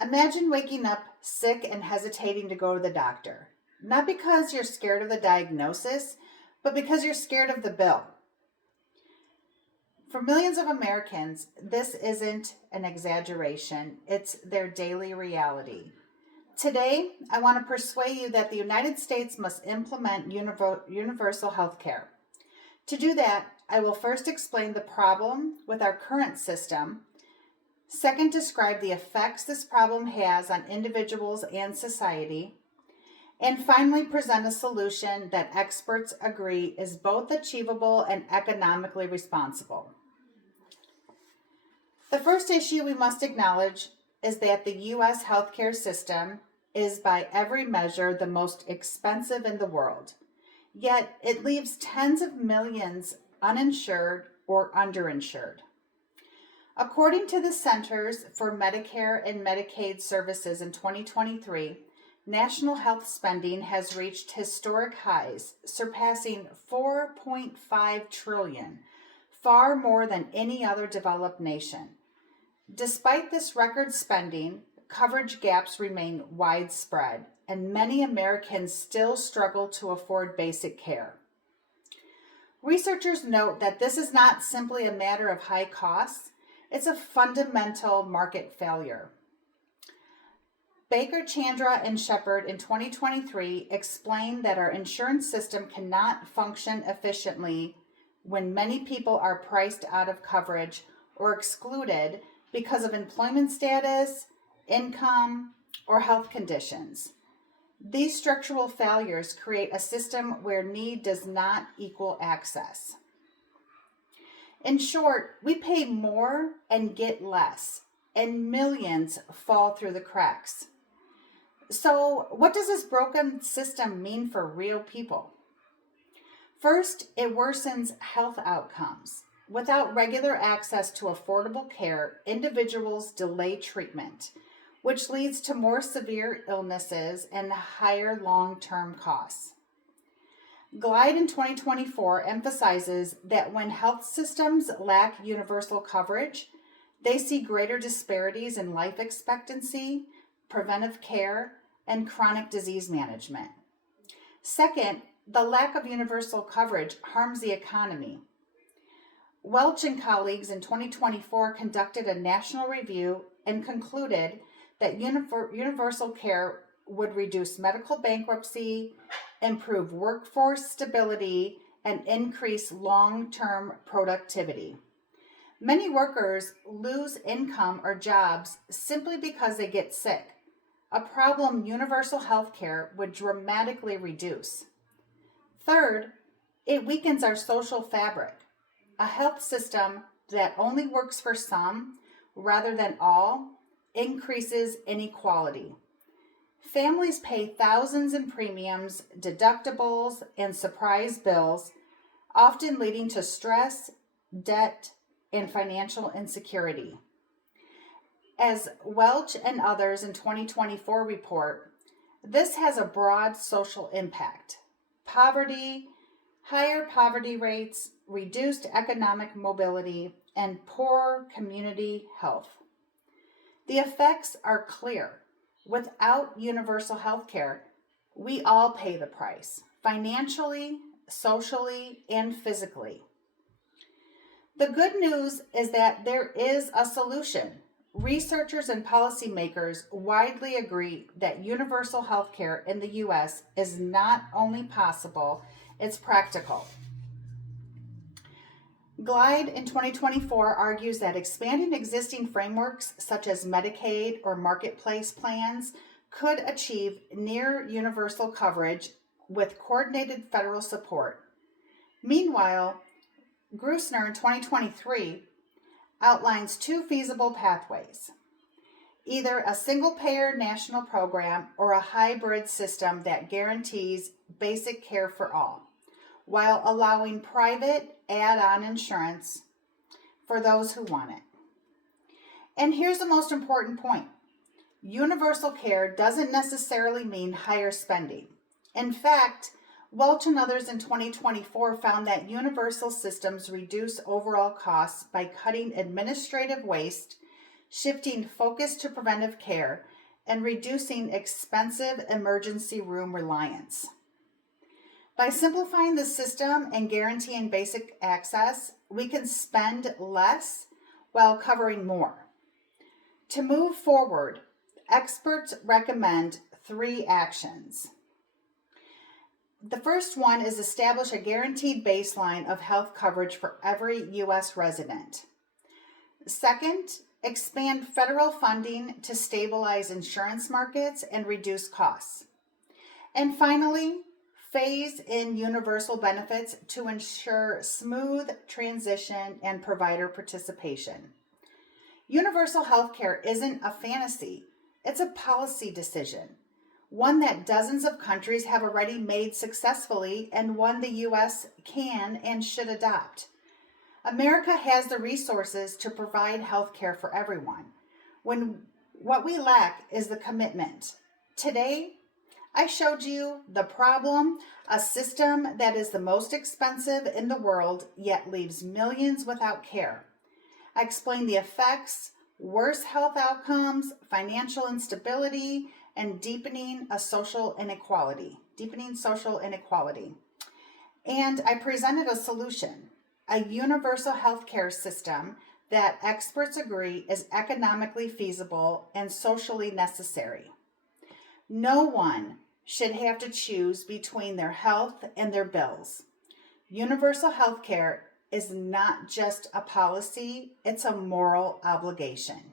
Imagine waking up sick and hesitating to go to the doctor. Not because you're scared of the diagnosis, but because you're scared of the bill. For millions of Americans, this isn't an exaggeration, it's their daily reality. Today, I want to persuade you that the United States must implement universal health care. To do that, I will first explain the problem with our current system. Second, describe the effects this problem has on individuals and society. And finally, present a solution that experts agree is both achievable and economically responsible. The first issue we must acknowledge is that the U.S. healthcare system is by every measure the most expensive in the world. Yet it leaves tens of millions uninsured or underinsured. According to the Centers for Medicare and Medicaid Services in 2023, national health spending has reached historic highs, surpassing $4.5 trillion, far more than any other developed nation. Despite this record spending, coverage gaps remain widespread, and many Americans still struggle to afford basic care. Researchers note that this is not simply a matter of high costs, it's a fundamental market failure. Baker, Chandra, and Shepard in 2023 explained that our insurance system cannot function efficiently when many people are priced out of coverage or excluded because of employment status, income, or health conditions. These structural failures create a system where need does not equal access. In short, we pay more and get less, and millions fall through the cracks. So, what does this broken system mean for real people? First, it worsens health outcomes. Without regular access to affordable care, individuals delay treatment, which leads to more severe illnesses and higher long-term costs. GLIDE in 2024 emphasizes that when health systems lack universal coverage, they see greater disparities in life expectancy, preventive care, and chronic disease management. Second, the lack of universal coverage harms the economy. Welch and colleagues in 2024 conducted a national review and concluded that universal care would reduce medical bankruptcy, improve workforce stability, and increase long-term productivity. Many workers lose income or jobs simply because they get sick, a problem universal health care would dramatically reduce. Third, it weakens our social fabric. A health system that only works for some rather than all increases inequality. Families pay thousands in premiums, deductibles, and surprise bills, often leading to stress, debt, and financial insecurity. As Welch and others in 2024 report, this has a broad social impact. Poverty, higher poverty rates, reduced economic mobility, and poor community health. The effects are clear. Without universal health care, we all pay the price, financially, socially, and physically. The good news is that there is a solution. Researchers and policymakers widely agree that universal health care in the U.S. is not only possible, it's practical. GLIDE in 2024 argues that expanding existing frameworks such as Medicaid or marketplace plans could achieve near universal coverage with coordinated federal support. Meanwhile, Grusner in 2023 outlines two feasible pathways: either a single-payer national program or a hybrid system that guarantees basic care for all, while allowing private add-on insurance for those who want it. And here's the most important point. Universal care doesn't necessarily mean higher spending. In fact, Welch and others in 2024 found that universal systems reduce overall costs by cutting administrative waste, shifting focus to preventive care, and reducing expensive emergency room reliance. By simplifying the system and guaranteeing basic access, we can spend less while covering more. To move forward, experts recommend 3 actions. The first one is establish a guaranteed baseline of health coverage for every U.S. resident. Second, expand federal funding to stabilize insurance markets and reduce costs. And finally, phase in universal benefits to ensure smooth transition and provider participation. Universal health care isn't a fantasy, it's a policy decision, one that dozens of countries have already made successfully and one the U.S. can and should adopt. America has the resources to provide health care for everyone. What we lack is the commitment. Today, I showed you the problem, a system that is the most expensive in the world, yet leaves millions without care. I explained the effects, worse health outcomes, financial instability, and deepening social inequality. And I presented a solution, a universal healthcare system that experts agree is economically feasible and socially necessary. No one should have to choose between their health and their bills. Universal healthcare is not just a policy, it's a moral obligation.